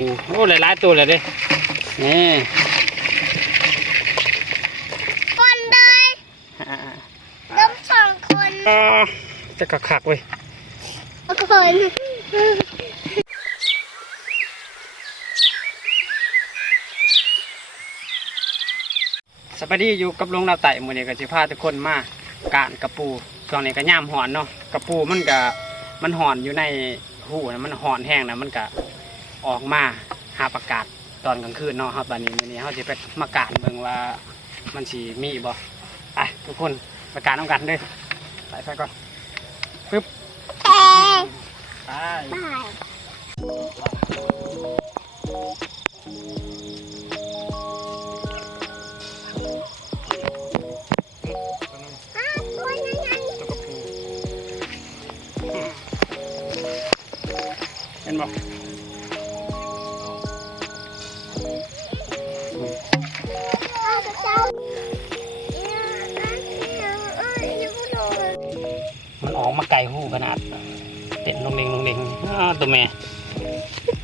โอ้หลายตัวเลยเด้นี่คนเลยล้ม2 คนจะขักเว้ยคนสวัสดีอยู่กับลุงดาวไต่มื้อนี้ก็สิพาทุกคนมาการกระปูช่วงนี้ก็ย่ามหอนเนาะกระปูมันหอนอยู่ในหูนะมันหอนแห้งนะมันก็ออกมาหาประกาศตอนกลางคืนเนาะครับตอนนี้มื้อนี้เฮาสิไปมาการเบิ่งว่ามันสิมีบ่ไปทุกคนประกาศนำกันเด้อไปก่อนปึ๊บไปเห็นบ่มันออกมาไกลหูขนาดเต้นลงเด้งตัวแม่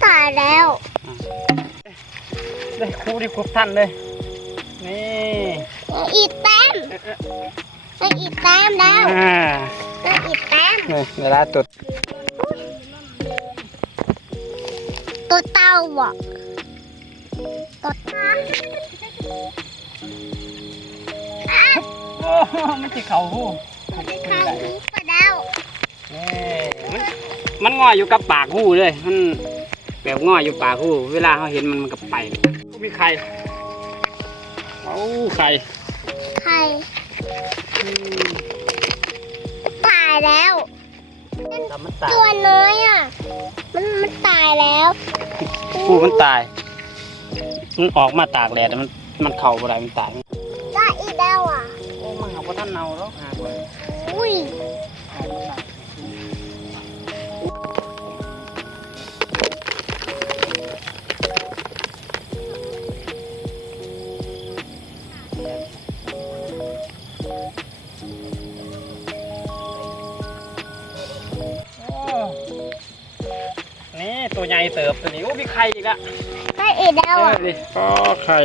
ตายแล้วได้คู่ที่ครบท่านเลยนี่อีกแต้มอีกแต้มแล้วอีกแต้มนี่เวลาตุดตัวเต่าบ่ตัวตาโอ้มันจะเข่าหูเข้าหูก็แล้วมันง่อยอยู่กับปากหูเลยมันแบบง่อยอยู่ปากหูเวลาเขาเห็นมันก็ไปมีไข่โอ้ไข่ตายแล้วตัวน้อยอ่ะมันตายแล้วหูมันตายมันออกมาตากแดดมันเข่าอะไรมันตายตายอีกแล้วอ่ะโอ้มันเอาเพราะท่านเนาแล้วหาไปอุ้ยนี่ตัวใหญ่เติบตัวนี้โอ้มีไข่อีกอะไข่อีกแล้วอ่ะก็ไข่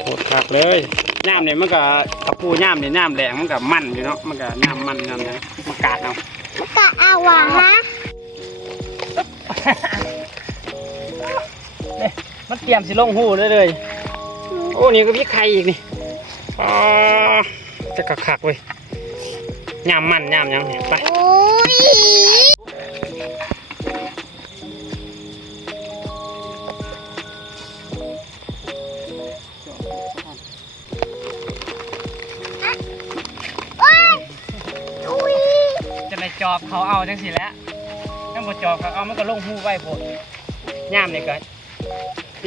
โคตรคักเลยน้ำเนี่ยมันก็กระปูน้ำเนี่ยน้ำแดงมันก็มันอยู่เนาะมันก็น้ำมันน้ำเนี่ยมันกาดเอามันกาดเอาว่ะฮะเนี่ยมันเตรียมสิลงหูเลยโอ้นี่ก็มีไข่อีกนี่จะคักเว้ยน้ำมันน้ำยังเนี่ยไปโอ้ยจะในจอบเขาเอาจังสิแล้วถ้าหมดจอบเขาเอามันก็ลงหูไว้พวกย่ามนี่ก็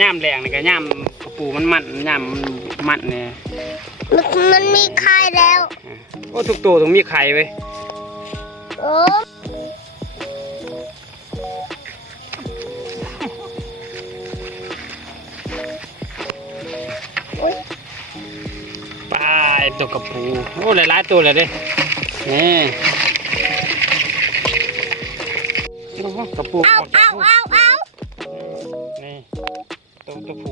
ย่ามแรงนี่ก็ย่ามกระปูมันย่ามมันเนี่ยมันมีไข่แล้วโอ้ทุกตัวต้องมีไข่ไว้โอ้ไปตัวกระปูโอ้หลายตัวเลยเด้นี่กระปูเอานี่ตัวผู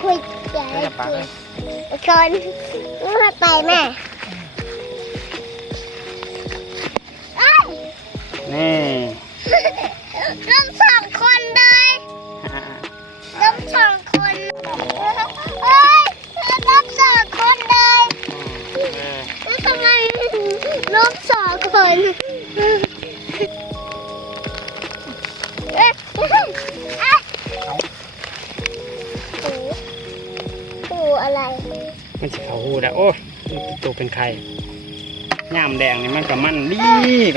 คุยแก่คนมาไปแม่นี่ล้ม2 คนเลยล้ม2 คนเอ้ยล้ม2 คนเลยแล้วทำไมล้ม2 คนปูอะไรมันจะเขาหูแล้วโอ้ตัวเป็นไข่ย่ามแดงนี่มันกับมันดี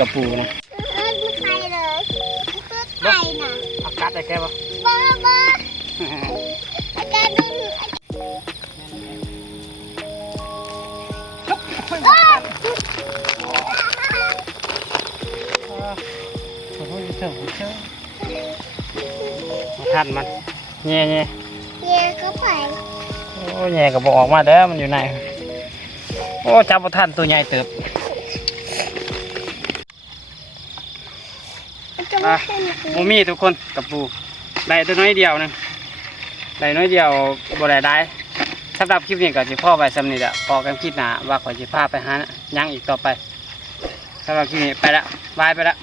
กับปูนะไม่ไข่เลยคือไข่น่ะอากาศได้แค่ปะบ้าอากาศดูทันมันแง่ก็ไปโอ้แง่ก็บอกออกมาเด้อมันอยู่ไหนโอ้จับทันตัวใหญ่เติบโมมี่ทุกคนกับปู ได้ตัวน้อยเดียวนึงได้น้อยเดียวบ่ได้สำหรับคลิปนี้ก็สิพ่อไปสำนี้แหละพอกันคลิปหน้าว่าขอสิพาไปหายังอีกต่อไปสำหรับคลิปนี้ไปละบายไปละ